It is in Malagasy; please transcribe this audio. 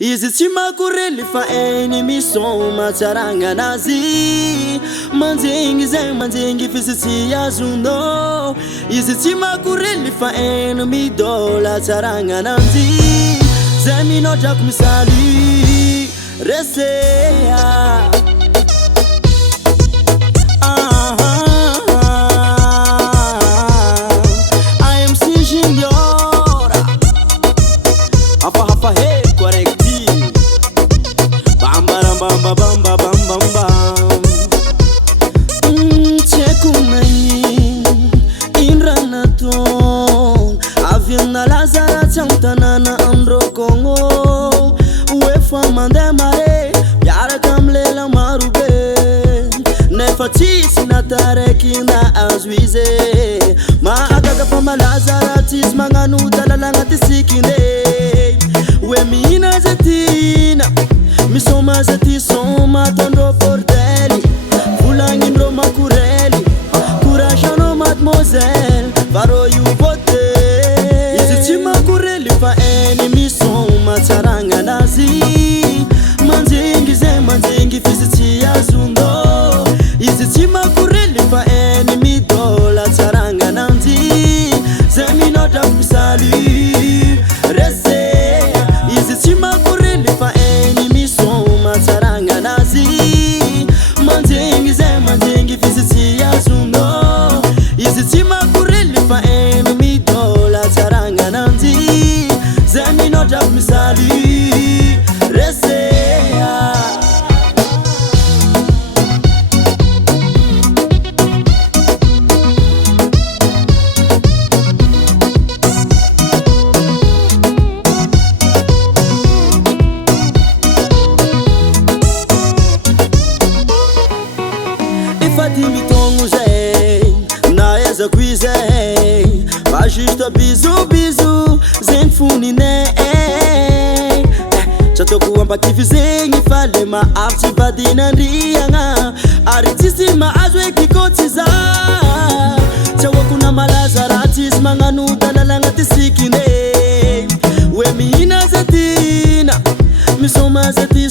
Izy tsy makorely fa eny misoma tsaragna nazy manjegny zay manjegny fizy tsy azonao. Izy tsy makorely fa eny midola tsaragna nazy zay minodrako misaly resea. Bamba bamba bamba bamba Tcheko mani Inranaton Aviana Lazara Chantanana Androkongo Uefa mande mare Yara kamlela marube Nefa tisi na tareki na azwize Ma agaga pama Lazara tis manganu dalalanga tisikinde We mina zatina misoma zati soma tondo bordeli Fulangindro makureli Kurashano mademoiselle Varo you vote Izi chi makureli fa eni misoma tsaranga nazi Manjengi ze manjengi fizi chi azundo Izi chi makureli fa eni midola tsaranga nazi Zemi noda kusali Resea Izi chi makureli fa eni tsaranga nazi manjengi ze manjengi fizi si azundo Izi chi makureli fa enu midola tsaranga nazi zemi noda misali resea. Fatimi tongo zay na eza kuizay fa juste bisou bisou zeng funine Chatoko ampakifi zegny fa le mahavy tsy vadinandriagna ary tsisy mahazo ekikotsiza tsy ahoako na malaza raha tsisy magnano dalalagna tisikine Oe mihina zatina misoma zaty